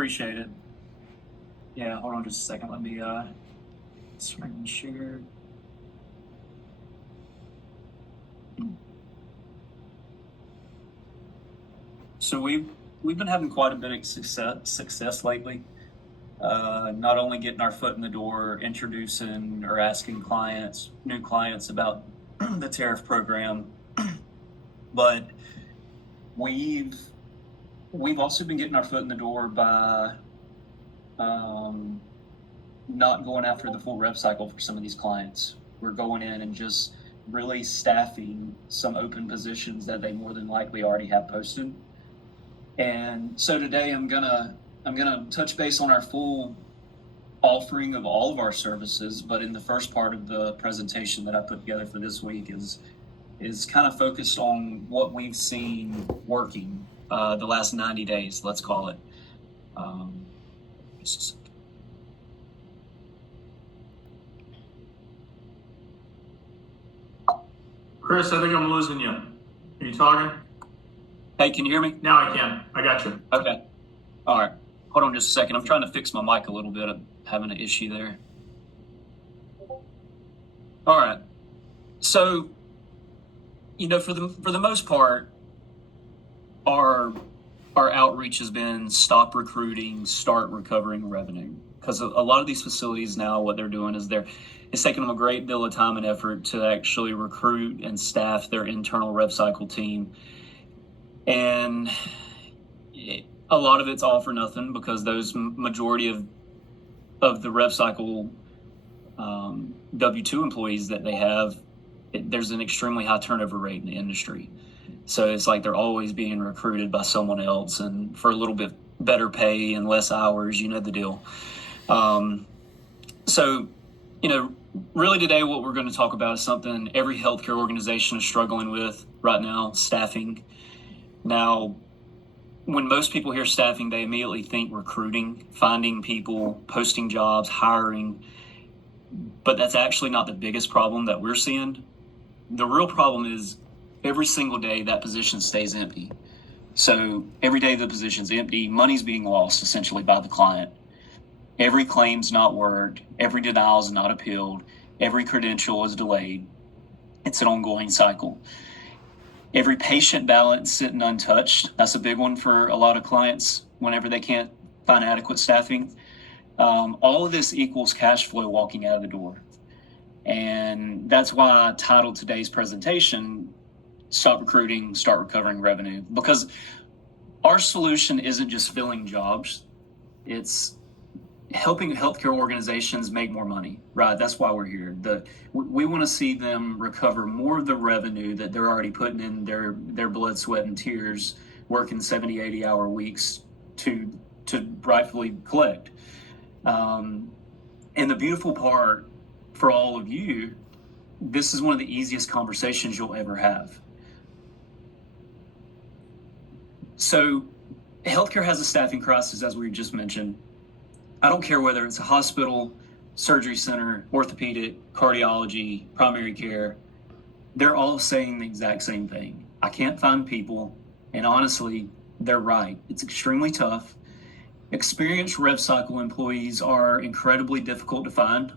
Appreciate it. Yeah, hold on just a second. Let me screen share. So we've been having quite a bit of success lately. Not only getting our foot in the door, introducing or asking new clients about the tariff program, but we've also been getting our foot in the door by not going after the full rev cycle for some of these clients. We're going in and just really staffing some open positions that they more than likely already have posted. And so today I'm gonna touch base on our full offering of all of our services, but in the first part of the presentation that I put together for this week is kind of focused on what we've seen working the last 90 days, let's call it. Just a second. Chris, I think I'm losing you. Are you talking? Hey, can you hear me? Now I can. I got you. Okay. All right. Hold on just a second. I'm trying to fix my mic a little bit. I'm having an issue there. All right. So, for the most part, our outreach has been stop recruiting, start recovering revenue. Because a lot of these facilities now, what they're doing is it's taking them a great deal of time and effort to actually recruit and staff their internal rev cycle team. And a lot of it's all for nothing because those majority of the rev cycle W-2 employees that they have, there's an extremely high turnover rate in the industry. So it's like they're always being recruited by someone else and for a little bit better pay and less hours, you know the deal. So, really today what we're going to talk about is something every healthcare organization is struggling with right now, staffing. Now, when most people hear staffing, they immediately think recruiting, finding people, posting jobs, hiring. But that's actually not the biggest problem that we're seeing. The real problem is every single day that position stays empty. So every day the position's empty, money's being lost essentially by the client. Every claim's not worked, every denial is not appealed, every credential is delayed. It's an ongoing cycle. Every patient balance sitting untouched. That's a big one for a lot of clients whenever they can't find adequate staffing. All of this equals cash flow walking out of the door. And that's why I titled today's presentation, Stop Recruiting, Start Recovering Revenue. Because our solution isn't just filling jobs, it's helping healthcare organizations make more money, right? That's why we're here. We want to see them recover more of the revenue that they're already putting in their blood, sweat, and tears, working 70, 80-hour weeks to rightfully collect. And the beautiful part for all of you, this is one of the easiest conversations you'll ever have. So healthcare has a staffing crisis, as we just mentioned. I don't care whether it's a hospital, surgery center, orthopedic, cardiology, primary care, they're all saying the exact same thing. I can't find people, and honestly, they're right. It's extremely tough. Experienced rev cycle employees are incredibly difficult to find.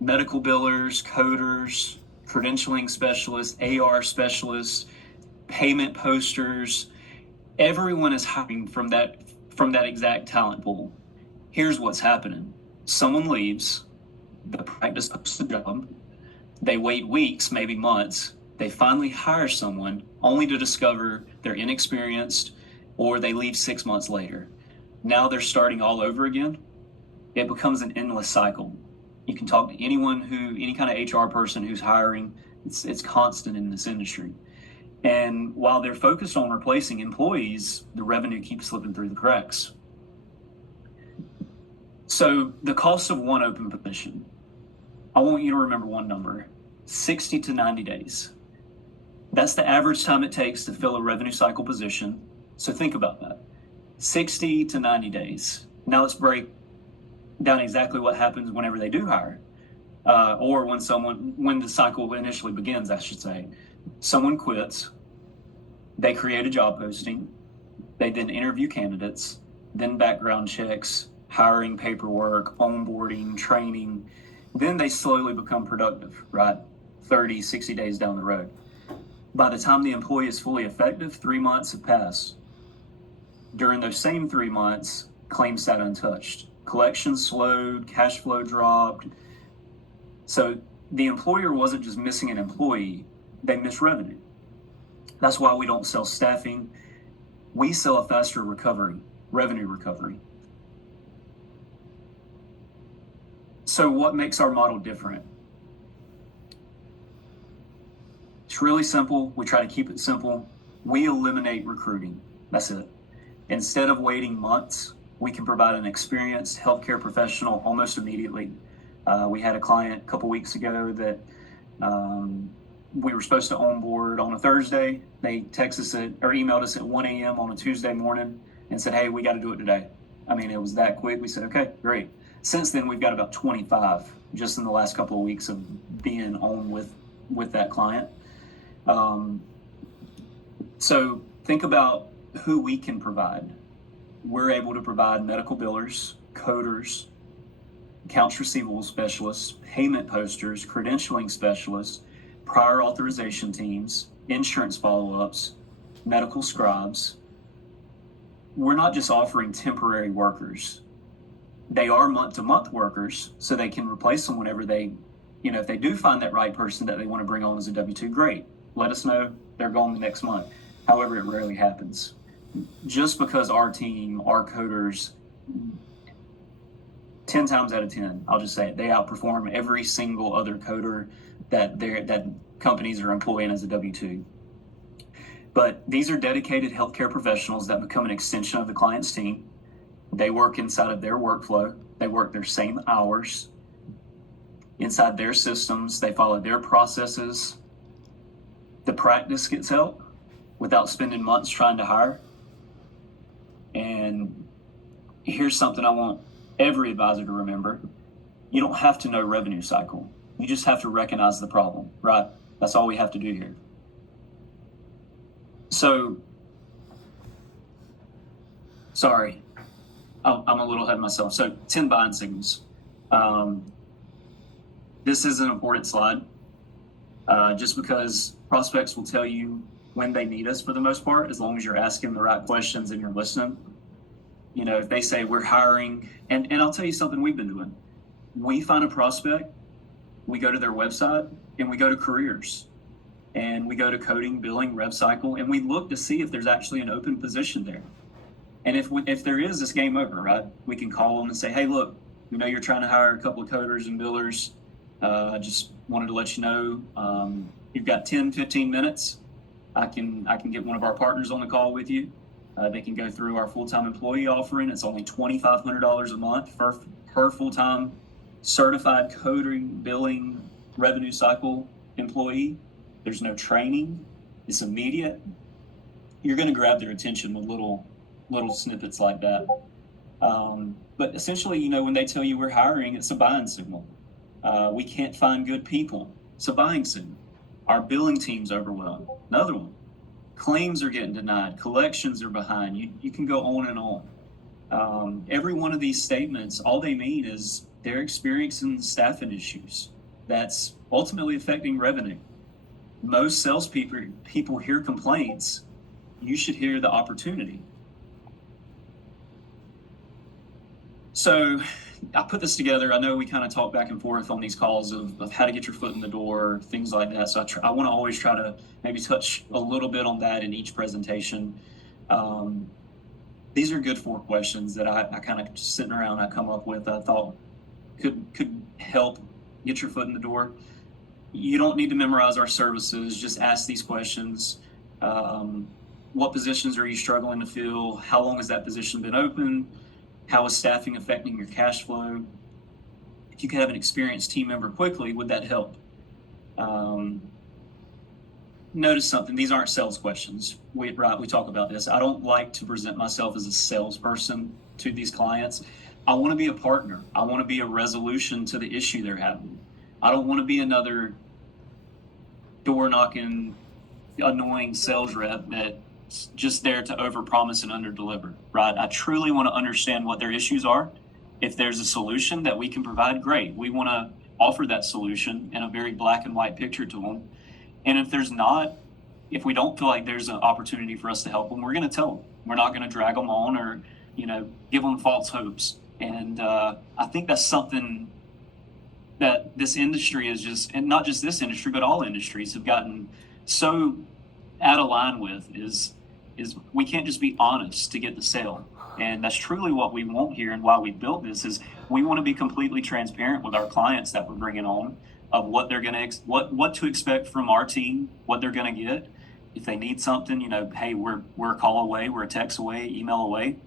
Medical billers, coders, credentialing specialists, AR specialists, payment posters, everyone is hiring from that exact talent pool. Here's what's happening. Someone leaves, the practice posts the job, they wait weeks, maybe months, they finally hire someone only to discover they're inexperienced or they leave 6 months later. Now they're starting all over again. It becomes an endless cycle. You can talk to any kind of HR person who's hiring. It's constant in this industry. And while they're focused on replacing employees, the revenue keeps slipping through the cracks. So the cost of one open position, I want you to remember one number, 60 to 90 days. That's the average time it takes to fill a revenue cycle position. So think about that, 60 to 90 days. Now let's break down exactly what happens whenever they do hire, or when the cycle initially begins, I should say. Someone quits, they create a job posting, they then interview candidates, then background checks, hiring paperwork, onboarding, training. Then they slowly become productive, right? 30, 60 days down the road. By the time the employee is fully effective, 3 months have passed. During those same 3 months, claims sat untouched. Collections slowed, cash flow dropped. So the employer wasn't just missing an employee, they missed revenue. That's why we don't sell staffing. We sell a faster recovery, revenue recovery. So what makes our model different? It's really simple. We try to keep it simple. We eliminate recruiting. That's it. Instead of waiting months, we can provide an experienced healthcare professional almost immediately. We had a client a couple weeks ago that we were supposed to onboard on a Thursday. They emailed us at 1 a.m. on a Tuesday morning and said, hey, we got to do it today. I mean, it was that quick. We said, okay, great. Since then, we've got about 25 just in the last couple of weeks of being on with that client. So think about who we can provide. We're able to provide medical billers, coders, accounts receivable specialists, payment posters, credentialing specialists, prior authorization teams, insurance follow-ups, medical scribes. We're not just offering temporary workers. They are month-to-month workers, so they can replace them whenever if they do find that right person that they want to bring on as a W-2, great. Let us know, they're gone the next month. However, it rarely happens. Just because our team, our coders, 10 times out of 10, I'll just say it, they outperform every single other coder that companies are employing as a W-2. But these are dedicated healthcare professionals that become an extension of the client's team. They work inside of their workflow. They work their same hours inside their systems. They follow their processes. The practice gets help without spending months trying to hire. And here's something I want every advisor to remember. You don't have to know revenue cycle. You just have to recognize the problem, right? That's all we have to do here. So, sorry, I'm a little ahead of myself. So 10 buying signals. This is an important slide, just because prospects will tell you when they need us for the most part, as long as you're asking the right questions and you're listening. If they say we're hiring, and I'll tell you something we've been doing. We find a prospect, we go to their website, and we go to careers, and we go to coding, billing, rev cycle, and we look to see if there's actually an open position there. And if there is, it's game over, right? We can call them and say, hey, look, you're trying to hire a couple of coders and billers. I just wanted to let you know, you've got 10, 15 minutes. I can get one of our partners on the call with you. They can go through our full-time employee offering. It's only $2,500 a month per full-time certified coding, billing, revenue cycle employee. There's no training. It's immediate. You're going to grab their attention with little snippets like that. But essentially, when they tell you we're hiring, it's a buying signal. We can't find good people. It's a buying signal. Our billing team's overwhelmed. Another one. Claims are getting denied. Collections are behind. You can go on and on. Every one of these statements, all they mean is they're experiencing staffing issues. That's ultimately affecting revenue. Most salespeople hear complaints. You should hear the opportunity. So I put this together. I know we kind of talk back and forth on these calls of how to get your foot in the door, things like that. So I want to always try to maybe touch a little bit on that in each presentation. These are good 4 questions that I kind of just sitting around, I come up with, I thought could help get your foot in the door. You don't need to memorize our services. Just ask these questions. What positions are you struggling to fill? How long has that position been open? How is staffing affecting your cash flow? If you could have an experienced team member quickly, would that help? Notice something. These aren't sales questions. We talk about this. I don't like to present myself as a salesperson to these clients. I want to be a partner. I want to be a resolution to the issue they're having. I don't want to be another door knocking, annoying sales rep that just there to overpromise and underdeliver, right? I truly want to understand what their issues are. If there's a solution that we can provide, great. We want to offer that solution in a very black and white picture to them. And if there's not, if we don't feel like there's an opportunity for us to help them, we're going to tell them. We're not going to drag them on or, give them false hopes. And I think that's something that this industry is just, and not just this industry, but all industries have gotten so out of line with is we can't just be honest to get the sale. And that's truly what we want here, and why we built this is we want to be completely transparent with our clients that we're bringing on of what they're going to what to expect from our team, what they're going to get. If they need something, hey, we're a call away, we're a text away, email away.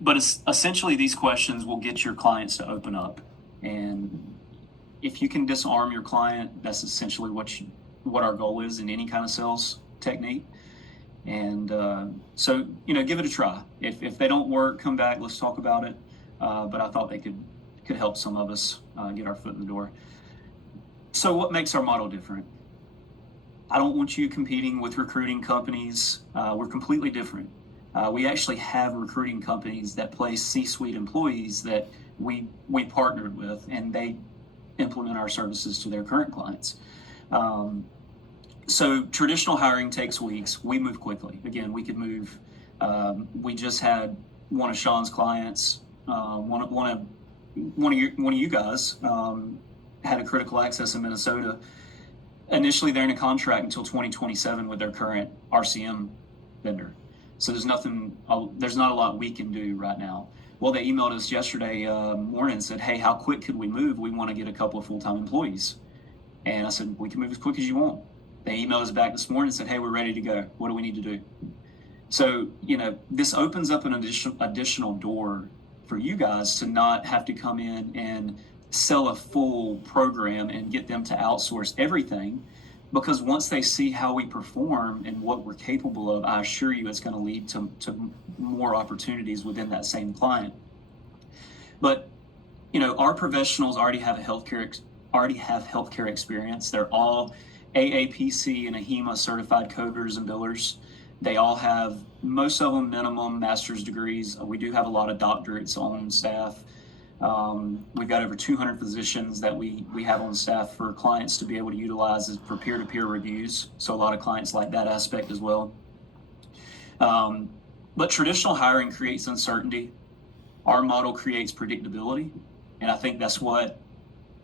But essentially, these questions will get your clients to open up, and if you can disarm your client, that's essentially what our goal is in any kind of sales technique. And so, give it a try. If they don't work, come back. Let's talk about it. But I thought they could help some of us get our foot in the door. So, what makes our model different? I don't want you competing with recruiting companies. We're completely different. We actually have recruiting companies that place C-suite employees that we partnered with, and they implement our services to their current clients. So traditional hiring takes weeks. We move quickly. Again, we could move. We just had one of Sean's clients, one of you guys had a critical access in Minnesota. Initially, they're in a contract until 2027 with their current RCM vendor. So there's not a lot we can do right now. Well, they emailed us yesterday morning and said, hey, how quick could we move? We want to get a couple of full-time employees. And I said, we can move as quick as you want. They emailed us back this morning and said, hey, we're ready to go. What do we need to do? So, this opens up an additional door for you guys to not have to come in and sell a full program and get them to outsource everything. Because once they see how we perform and what we're capable of, I assure you it's going to lead to more opportunities within that same client. But, our professionals already have healthcare experience. They're all AAPC and AHEMA certified coders and billers. They all have, most of them, minimum master's degrees. We do have a lot of doctorates on staff. We've got over 200 physicians that we have on staff for clients to be able to utilize as for peer-to-peer reviews. So a lot of clients like that aspect as well. But traditional hiring creates uncertainty. Our model creates predictability. And I think that's what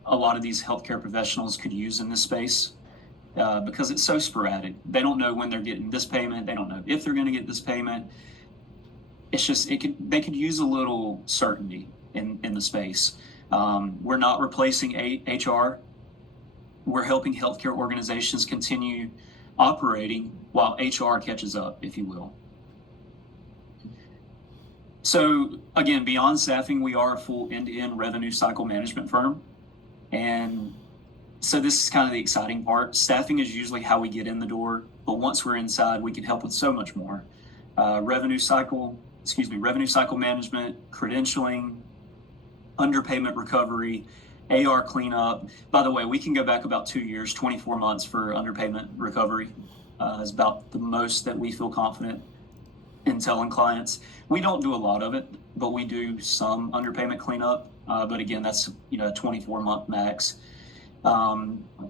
a lot of these healthcare professionals could use in this space. Because it's so sporadic. They don't know when they're getting this payment. They don't know if they're going to get this payment. It's just, they could use a little certainty in the space. We're not replacing HR. We're helping healthcare organizations continue operating while HR catches up, if you will. So again, beyond staffing, we are a full end-to-end revenue cycle management firm. And so this is kind of the exciting part. Staffing is usually how we get in the door, but once we're inside, we can help with so much more. Revenue cycle management, credentialing, underpayment recovery, AR cleanup. By the way, we can go back about 2 years, 24 months for underpayment recovery is about the most that we feel confident in telling clients. We don't do a lot of it, but we do some underpayment cleanup. But again, that's a 24-month max. A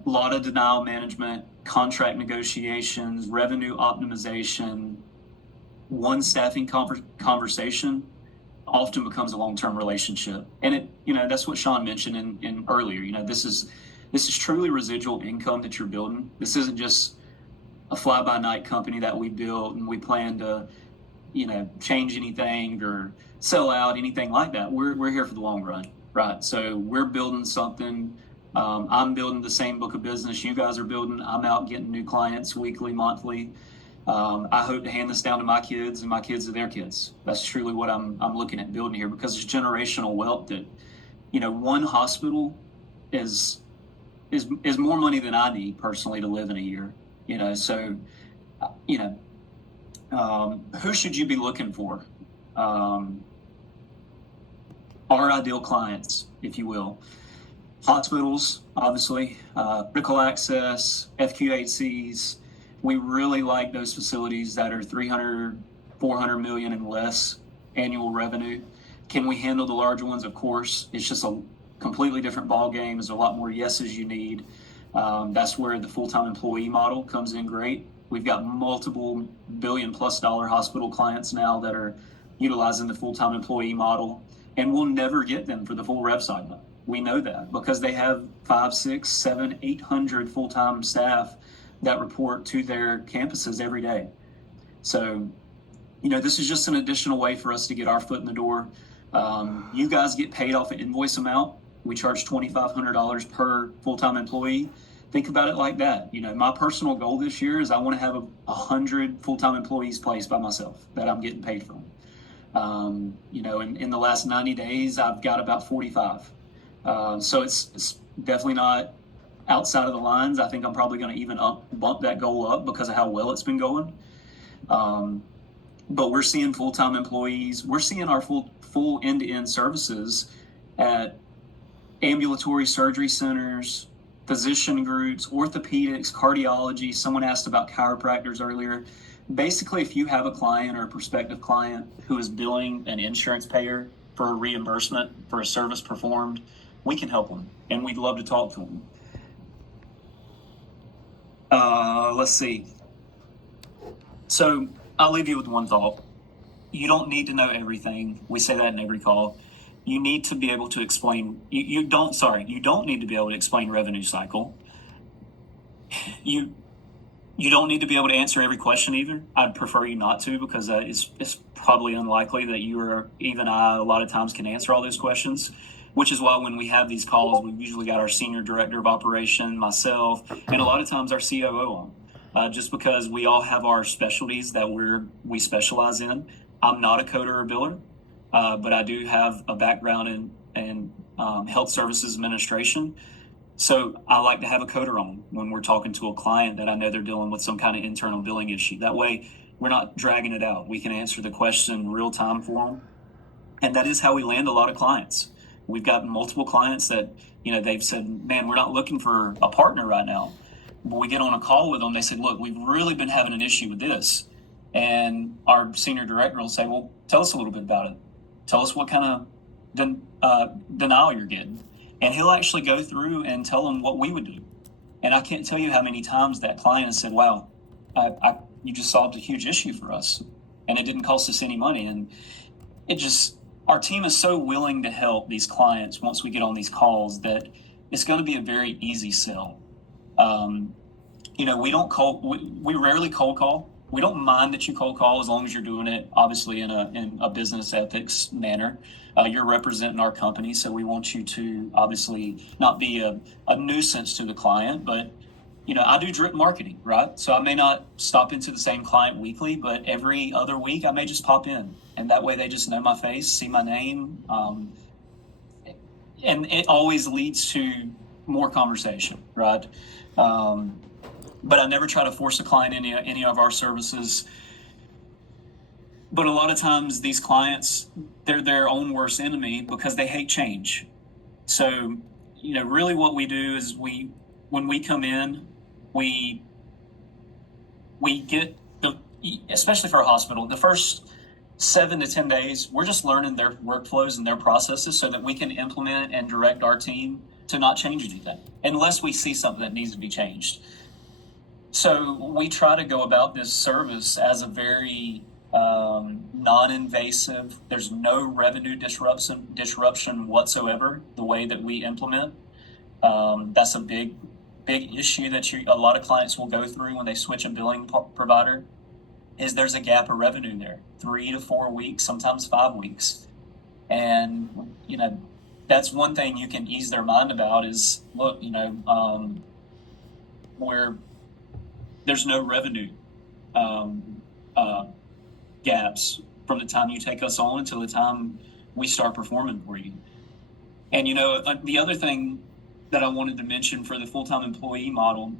lot of denial management, contract negotiations, revenue optimization. One staffing conversation often becomes a long-term relationship, and that's what Sean mentioned in earlier. This is truly residual income that you're building. This isn't just a fly-by-night company that we built and we plan to change anything or sell out, anything like that. We're here for the long run, right? So we're building something. I'm building the same book of business you guys are building. I'm out getting new clients weekly, monthly. I hope to hand this down to my kids and my kids to their kids. That's truly what I'm looking at building here, because it's generational wealth that, one hospital is more money than I need personally to live in a year. So, who should you be looking for? Our ideal clients, if you will. Hospitals, obviously, critical access, FQHCs, We really like those facilities that are 300, 400 million and less annual revenue. Can we handle the larger ones? Of course. It's just a completely different ball game. There's a lot more yeses you need. That's where the full-time employee model comes in great. We've got multiple $1 billion+ hospital clients now that are utilizing the full-time employee model, and we'll never get them for the full rev cycle. We know that because they have 5, 6, 7, 800 full-time staff that report to their campuses every day. So, this is just an additional way for us to get our foot in the door. You guys get paid off an invoice amount. We charge $2,500 per full-time employee. Think about it like that. My personal goal this year is I want to have 100 full-time employees placed by myself that I'm getting paid from. In the last 90 days, I've got about 45. So it's definitely not outside of the lines. I think I'm probably going to even bump that goal up because of how well it's been going. But we're seeing full-time employees. We're seeing our full end-to-end services at ambulatory surgery centers, physician groups, orthopedics, cardiology. Someone asked about chiropractors earlier. Basically, if you have a client or a prospective client who is billing an insurance payer for a reimbursement for a service performed, we can help them, and we'd love to talk to them. Let's see. So I'll leave you with one thought. You don't need to know everything. We say that in every call. You need to be able to explain. You don't need to be able to explain revenue cycle. You don't need to be able to answer every question either. I'd prefer you not to, because it's probably unlikely that you or even I a lot of times can answer all those questions, which is why when we have these calls, we've usually got our senior director of operation, myself, and a lot of times our COO on, just because we all have our specialties that we specialize in. I'm not a coder or biller, but I do have a background in health services administration. So I like to have a coder on when we're talking to a client that I know they're dealing with some kind of internal billing issue. That way, we're not dragging it out. We can answer the question real time for them. And that is how we land a lot of clients. We've got multiple clients that, they've said, man, we're not looking for a partner right now. But we get on a call with them. They said, look, we've really been having an issue with this. And our senior director will say, well, tell us a little bit about it. Tell us what kind of denial you're getting. And he'll actually go through and tell them what we would do. And I can't tell you how many times that client has said, wow, you just solved a huge issue for us. And it didn't cost us any money. And our team is so willing to help these clients once we get on these calls that it's going to be a very easy sell. We rarely cold call. We don't mind that you cold call as long as you're doing it, obviously, in a business ethics manner. You're representing our company, so we want you to obviously not be a nuisance to the client. But, I do drip marketing, right? So I may not stop into the same client weekly, but every other week I may just pop in. And that way they just know my face, see my name. And it always leads to more conversation, right? But I never try to force a client into any of our services. But a lot of times these clients, they're their own worst enemy because they hate change. So, really what we do is when we come in, we get especially for a hospital, the first 7 to 10 days, we're just learning their workflows and their processes so that we can implement and direct our team to not change anything unless we see something that needs to be changed. So we try to go about this service as a very non-invasive. There's no revenue disruption whatsoever. The way that we implement, that's a big issue that a lot of clients will go through when they switch a billing provider. Is there's a gap of revenue there, 3 to 4 weeks, sometimes 5 weeks, and that's one thing you can ease their mind about. Is look, where there's no revenue gaps from the time you take us on until the time we start performing for you. And the other thing that I wanted to mention for the full-time employee model,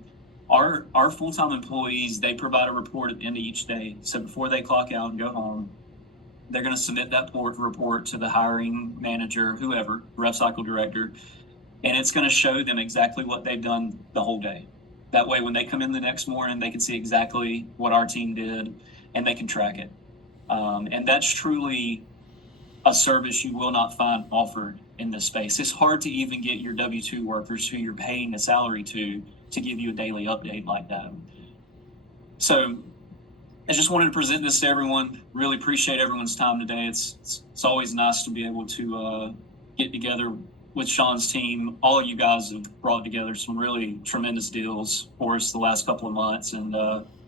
our full-time employees, they provide a report at the end of each day. So before they clock out and go home, they're going to submit that report to the hiring manager, whoever, rev cycle director, and it's going to show them exactly what they've done the whole day. That way, when they come in the next morning, they can see exactly what our team did and they can track it. And that's truly a service you will not find offered in this space. It's hard to even get your W-2 workers who you're paying a salary to give you a daily update like that. So I just wanted to present this to everyone. Really appreciate everyone's time today. It's always nice to be able to get together with Sean's team. All of you guys have brought together some really tremendous deals for us the last couple of months, and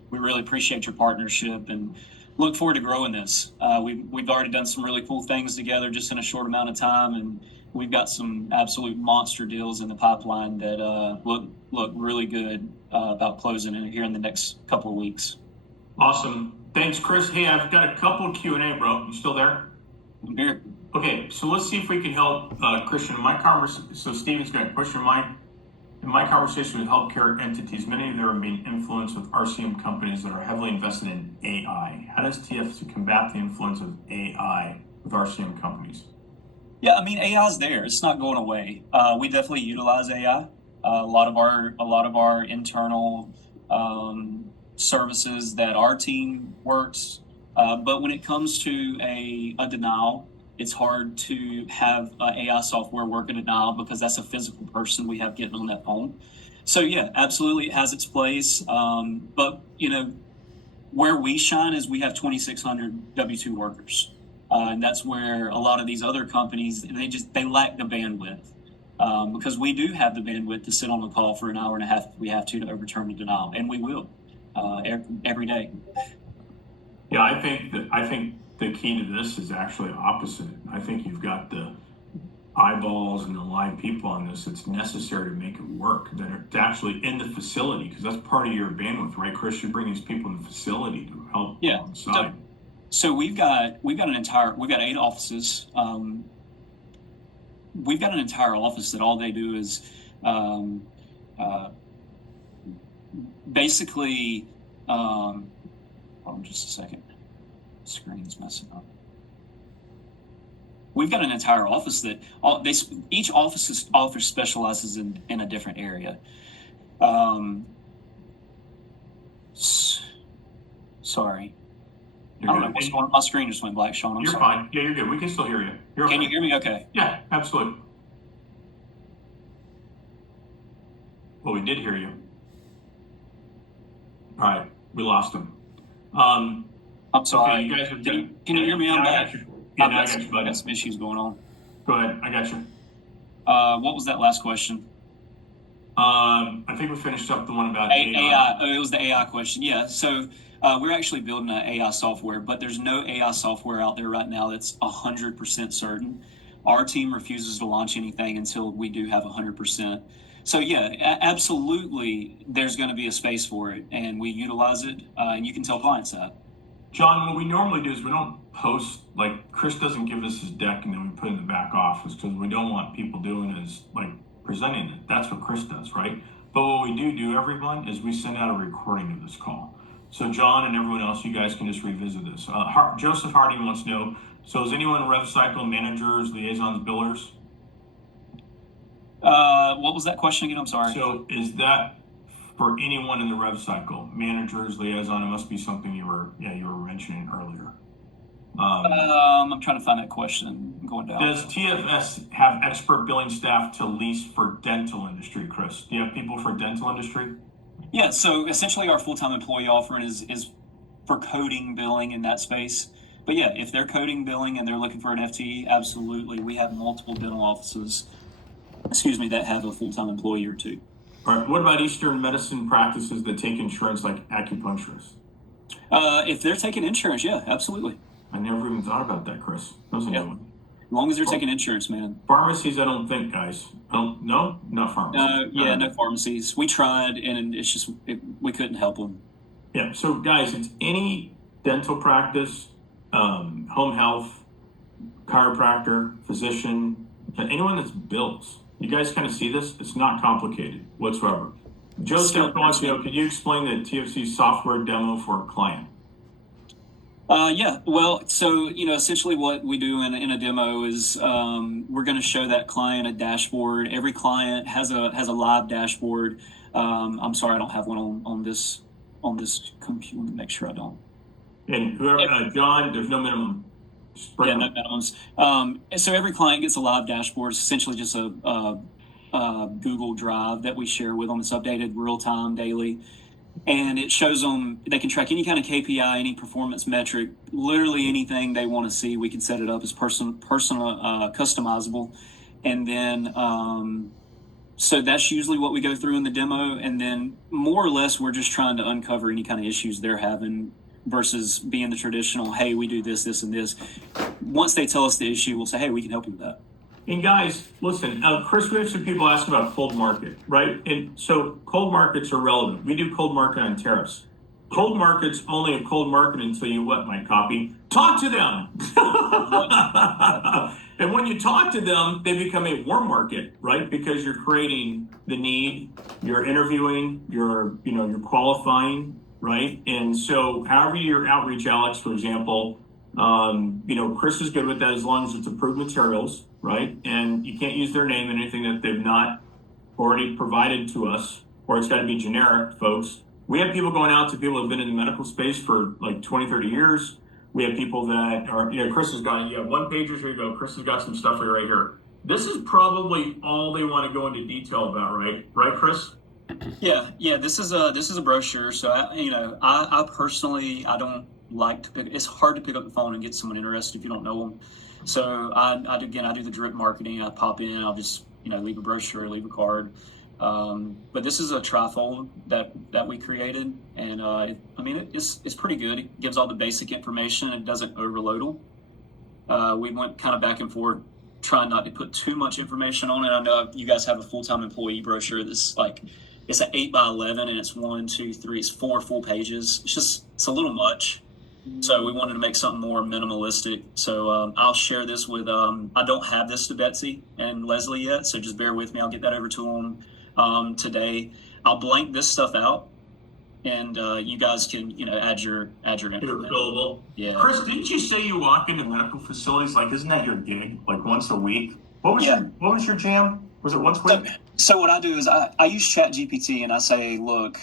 we really appreciate your partnership and look forward to growing this. We've already done some really cool things together just in a short amount of time, and we've got some absolute monster deals in the pipeline that look really good about closing in here in the next couple of weeks. Awesome. Thanks, Chris. Hey, I've got a couple of Q&A, bro. You still there? I'm here. Okay, so let's see if we can help Christian. So Steven's got a question. In my conversation with healthcare entities, many of them are being influenced with RCM companies that are heavily invested in AI. How does TFC combat the influence of AI with RCM companies? Yeah, I mean, AI is there. It's not going away. We definitely utilize AI. A lot of our internal services that our team works. But when it comes to a denial, it's hard to have AI software work in denial because that's a physical person we have getting on that phone. So yeah, absolutely, it has its place. But where we shine is we have 2,600 W-2 workers. And that's where a lot of these other companies, they lack the bandwidth. Because we do have the bandwidth to sit on the call for an hour and a half if we have to overturn a denial, and we will every day. Yeah, I think the key to this is actually opposite. I think you've got the eyeballs and the live people on this. It's necessary to make it work. That it's actually in the facility, because that's part of your bandwidth, right, Chris? You bring these people in the facility to help on the side. So we've got 8 offices. We've got an entire office that all they do is basically. Hold on just a second. Screen's messing up. We've got an entire office that each office specializes in a different area. Sorry. I don't know what's going on. My screen just went black, Sean. You're fine. Yeah, you're good. We can still hear you. You're okay. Can you hear me? Okay. Yeah, absolutely. Well, we did hear you. All right, we lost him. I'm sorry. Okay, you guys have can you hear me? I'm back. Yeah, I got you, buddy. I got some issues going on. Go ahead. I got you. What was that last question? I think we finished up the one about AI. Oh, it was the AI question. Yeah. So we're actually building an AI software, but there's no AI software out there right now that's 100% certain. Our team refuses to launch anything until we do have 100%. So yeah, absolutely, there's going to be a space for it, and we utilize it, and you can tell clients that. John, what we normally do is we don't post, like Chris doesn't give us his deck and then we put it in the back office because we don't want people doing is like presenting it. That's what Chris does, right? But what we do, everyone, is we send out a recording of this call. So John and everyone else, you guys can just revisit this. Joseph Hardy wants to know, so is anyone rev cycle managers, liaisons, billers? What was that question again? I'm sorry. So is that for anyone in the rev cycle, managers, liaison? It must be something you were mentioning earlier. I'm trying to find that question. I'm going down. Does TFS have expert billing staff to lease for dental industry, Chris? Do you have people for dental industry? Yeah, so essentially our full-time employee offering is for coding, billing in that space. But yeah, if they're coding, billing, and they're looking for an FTE, absolutely. We have multiple dental offices, that have a full-time employee or two. All right, what about Eastern medicine practices that take insurance like acupuncturists? If they're taking insurance, yeah, absolutely. I never even thought about that, Chris. As long as they're taking insurance, man. Pharmacies, I don't think, guys. No, not pharmacies. No pharmacies. We tried, and it's just we couldn't help them. Yeah. So, guys, it's any dental practice, home health, chiropractor, physician, anyone that's bills. You guys kind of see this? It's not complicated whatsoever. Joseph wants to know, could you explain the TFC software demo for a client? Yeah, well, so essentially what we do in a demo is we're going to show that client a dashboard. Every client has a live dashboard. I'm sorry, I don't have one on this computer. Let me make sure I don't. And whoever, John, there's no minimum. Yeah, no minimums. So every client gets a live dashboard. It's essentially just a Google Drive that we share with them. It's updated real time daily, and it shows them they can track any kind of KPI, any performance metric, literally anything they want to see. We can set it up as personal, customizable, and then so that's usually what we go through in the demo, and then more or less we're just trying to uncover any kind of issues they're having versus being the traditional, hey, we do this, this, and this. Once they tell us the issue, we'll say, hey, we can help you with that. And guys, listen, Chris, we have some people asking about cold market, right? And so cold markets are relevant. We do cold market on tariffs. Cold market's only a cold market until you what, my copy? Talk to them. And when you talk to them, they become a warm market, right? Because you're creating the need, you're interviewing, you're qualifying, right? And so however your outreach, Alex, for example, Chris is good with that as long as it's approved materials, right? And you can't use their name in anything that they've not already provided to us, or it's got to be generic, folks. We have people going out to people who have been in the medical space for like 20, 30 years. We have people that are, Chris has got, you have one pagers, here you go. Chris has got some stuff for you right here. This is probably all they want to go into detail about, right? Right, Chris? Yeah. This is a brochure. So I personally I don't like to pick. It's hard to pick up the phone and get someone interested if you don't know them. So I do the drip marketing. I pop in. I'll just leave a brochure, leave a card. But this is a trifold that we created, and it's pretty good. It gives all the basic information. It doesn't overload them. We went kind of back and forth, trying not to put too much information on it. I know you guys have a full-time employee brochure that's like it's an 8x11, and it's 1, 2, 3, it's 4 full pages. It's a little much. So we wanted to make something more minimalistic. So I'll share this with. I don't have this to Betsy and Leslie yet, so just bear with me. I'll get that over to them today. I'll blank this stuff out, and you guys can add your Billable. Yeah. Chris, didn't you say you walk into medical facilities? Like, isn't that your gig? Like once a week? What was your jam? Was it once a week? So what I do is I use ChatGPT, and I say, look,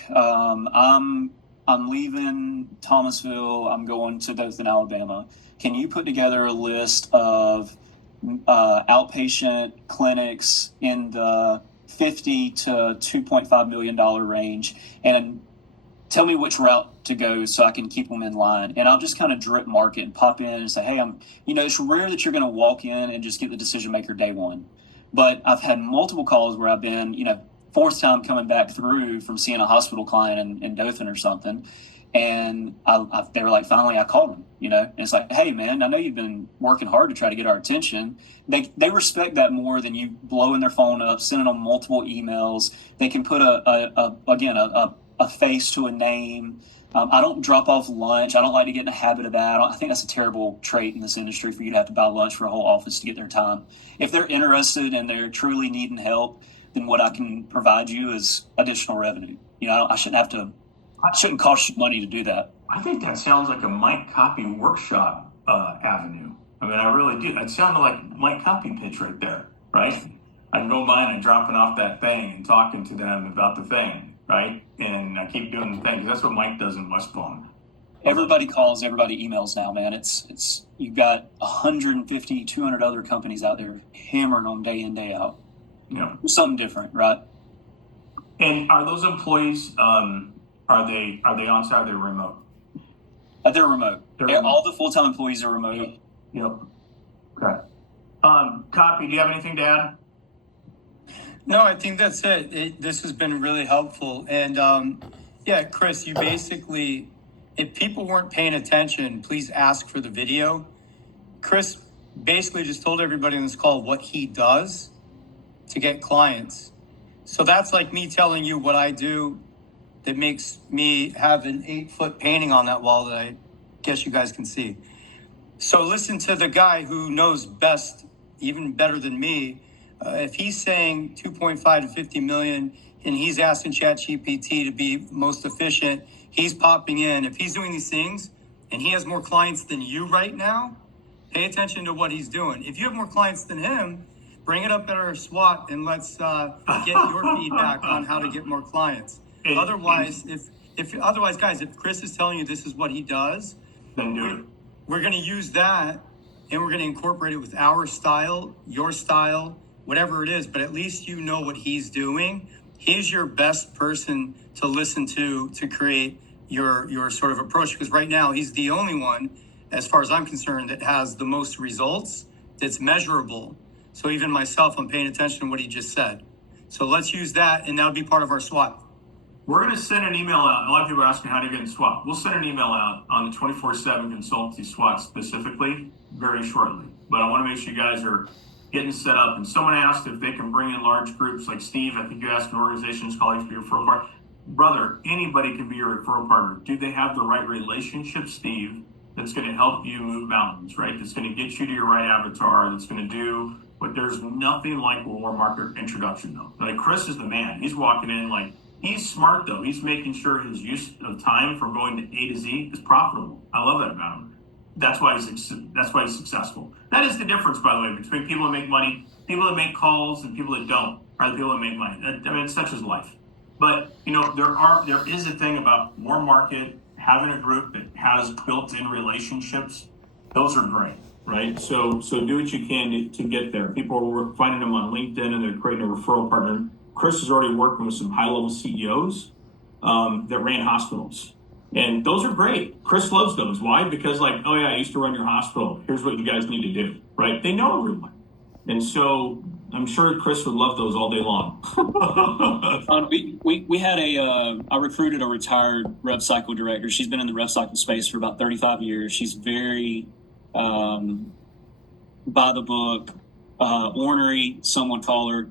I'm leaving Thomasville. I'm going to Dothan, Alabama. Can you put together a list of outpatient clinics in the $50 to $2.5 million range, and tell me which route to go so I can keep them in line? And I'll just kind of drip market and pop in and say, hey, it's rare that you're going to walk in and just get the decision maker day one. But I've had multiple calls where I've been, fourth time coming back through from seeing a hospital client in Dothan or something. And they were like, finally, I called them, and it's like, hey, man, I know you've been working hard to try to get our attention. They respect that more than you blowing their phone up, sending them multiple emails. They can put a face to a name. I don't drop off lunch. I don't like to get in the habit of that. I think that's a terrible trait in this industry for you to have to buy lunch for a whole office to get their time. If they're interested and they're truly needing help, then what I can provide you is additional revenue. I shouldn't cost you money to do that. I think that sounds like a Mike Copy workshop avenue. I mean, I really do. It sounded like Mike Copy pitch right there, right? I'm going by and I'm dropping off that thing and talking to them about the thing, right? And I keep doing the thing because that's what Mike does in West Palm. Everybody calls, everybody emails now, man. It's you've got 150, 200 other companies out there hammering on day in, day out. There's something different, right? And are those employees? Are they on site? Or they're remote. They're remote. All the full-time employees are remote. Yep. Okay. Copy. Do you have anything to add? No, I think that's it. This has been really helpful. And Chris, you basically, if people weren't paying attention, please ask for the video. Chris basically just told everybody on this call what he does to get clients. So that's like me telling you what I do that makes me have an 8-foot painting on that wall that I guess you guys can see. So listen to the guy who knows best, even better than me. If he's saying 2.5 to 50 million and he's asking ChatGPT to be most efficient, he's popping in. If he's doing these things, and he has more clients than you right now, pay attention to what he's doing. If you have more clients than him, bring it up at our SWAT and let's get your feedback on how to get more clients. Otherwise, otherwise, guys, if Chris is telling you this is what he does, then do it. We're going to use that and we're going to incorporate it with our style, your style, whatever it is. But at least you know what he's doing. He's your best person to listen to create your sort of approach, because right now he's the only one, as far as I'm concerned, that has the most results, that's measurable. So even myself, I'm paying attention to what he just said. So let's use that, and that'll be part of our SWAT. We're going to send an email out. A lot of people are asking how to get in SWAT. We'll send an email out on the 24/7 consultancy SWAT specifically very shortly. But I want to make sure you guys are getting set up. And someone asked if they can bring in large groups like Steve. I think you asked an organization's colleagues to be your referral partner. Brother, anybody can be your referral partner. Do they have the right relationship, Steve, that's going to help you move mountains, right? That's going to get you to your right avatar, that's going to do what there's nothing like a warm market introduction, though. Like Chris is the man. He's walking in like, he's smart, though. He's making sure his use of time from going to A to Z is profitable. I love that about him. That's why he's successful. That is the difference, by the way, between people that make money, people that make calls, and people that don't, are the people that make money. I mean, it's such as life. But you know, there is a thing about warm market, having a group that has built-in relationships. Those are great, right? So do what you can to get there. People are finding them on LinkedIn and they're creating a referral partner. Chris is already working with some high-level CEOs that ran hospitals. And those are great. Chris loves those. Why? Because like, oh yeah, I used to run your hospital. Here's what you guys need to do, right? They know everyone. And so I'm sure Chris would love those all day long. We had I recruited a retired rev cycle director. She's been in the rev cycle space for about 35 years. She's very by the book, ornery, some would call her.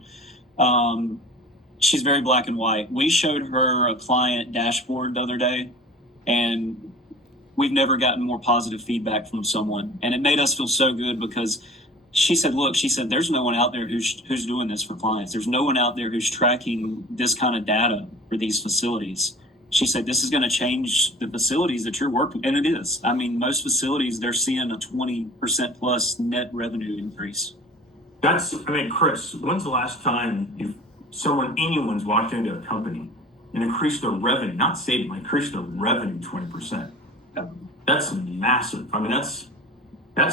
She's very black and white. We showed her a client dashboard the other day, and we've never gotten more positive feedback from someone. And it made us feel so good because she said, look, there's no one out there who's doing this for clients. There's no one out there who's tracking this kind of data for these facilities. She said, this is going to change the facilities that you're working. And it is. I mean, most facilities, they're seeing a 20% plus net revenue increase. Chris, when's the last time anyone's walked into a company and increased their revenue, not saving, increased their revenue 20%? That's massive. I mean, that's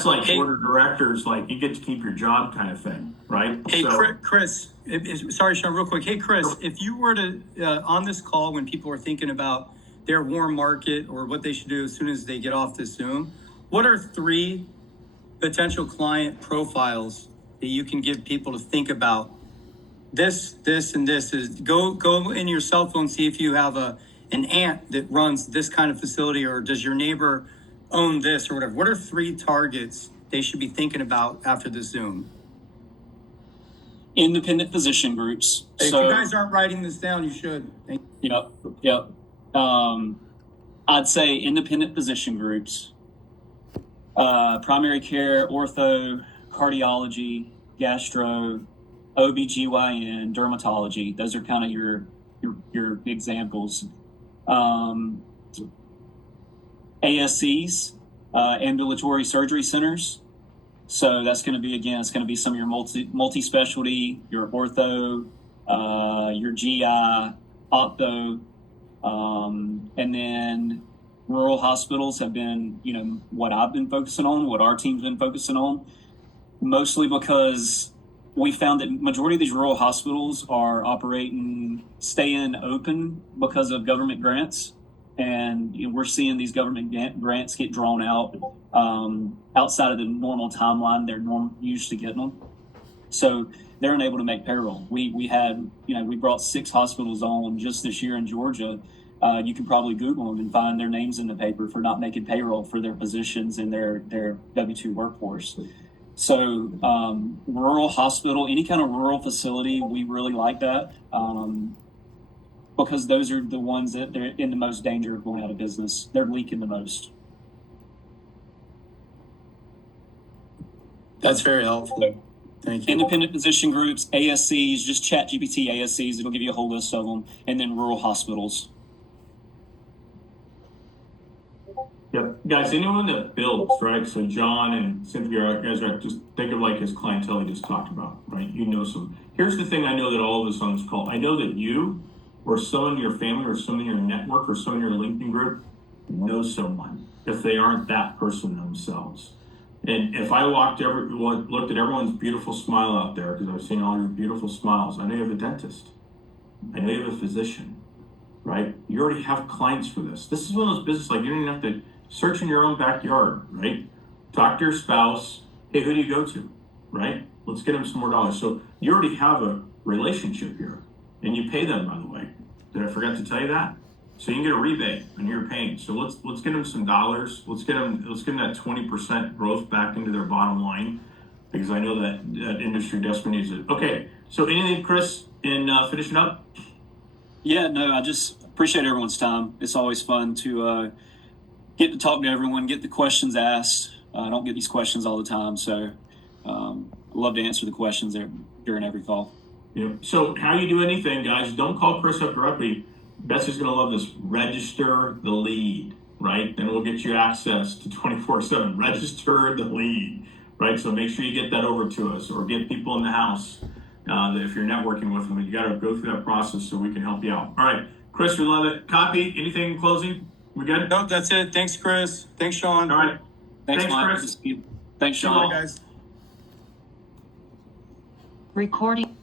like board of directors, like you get to keep your job kind of thing, right? Hey, Chris, sorry, Sean, real quick. Hey, Chris, if you were to, on this call, when people are thinking about their warm market or what they should do as soon as they get off this Zoom, what are 3 potential client profiles that you can give people to think about? This, and this is go in your cell phone, see if you have an aunt that runs this kind of facility, or does your neighbor own this or whatever. What are 3 targets they should be thinking about after the Zoom? Independent physician groups. If you guys aren't writing this down, you should. Yep. I'd say independent physician groups, primary care, ortho, cardiology, gastro, OBGYN, dermatology. Those are kind of your examples. ASCs, ambulatory surgery centers. So that's going to be, again, it's going to be some of your multi-specialty, your ortho, your GI, opto, and then rural hospitals have been, what I've been focusing on, what our team's been focusing on, mostly because we found that majority of these rural hospitals are staying open because of government grants. And we're seeing these government grants get drawn out outside of the normal timeline they're used to getting them. So they're unable to make payroll. We brought 6 hospitals on just this year in Georgia. You can probably Google them and find their names in the paper for not making payroll for their positions in their W-2 workforce. So rural hospital, any kind of rural facility, we really like that. Because those are the ones that they're in the most danger of going out of business. They're leaking the most. That's very helpful. Thank you. Independent physician groups, ASCs, just ChatGPT ASCs. It'll give you a whole list of them. And then rural hospitals. Yep. guys, anyone that builds, right? So John and Cynthia, guys, are just think of like his clientele he just talked about, right? You know some. Here's the thing I know that all of us on this call, I know that you or someone in your family or someone in your network or someone in your LinkedIn group know someone if they aren't that person themselves. And if I looked at everyone's beautiful smile out there, because I've seen all your beautiful smiles, I know you have a dentist. I know you have a physician, right? You already have clients for this. This is one of those businesses, like you don't even have to search in your own backyard, right? Talk to your spouse. Hey, who do you go to, right? Let's get them some more dollars. So you already have a relationship here, and you pay them, by the way. Did I forget to tell you that? So you can get a rebate when you're paying. So let's get them some dollars. Let's get them that 20% growth back into their bottom line, because I know that industry desperately needs it. Okay. So anything, Chris, in finishing up? Yeah, no, I just appreciate everyone's time. It's always fun to get to talk to everyone, get the questions asked. I don't get these questions all the time, so I love to answer the questions during every call. Yeah. So how you do anything, guys, don't call Chris up directly. Betsy's going to love this. Register the lead, right? Then we'll get you access to 24/7. Register the lead, right? So make sure you get that over to us, or get people in the house that if you're networking with them. You got to go through that process so we can help you out. All right, Chris, we love it. Copy. Anything in closing? We good? No, that's it. Thanks, Chris. Thanks, Sean. All right. Thanks Mike. Chris. Thanks, Sean. Bye, guys. Recording.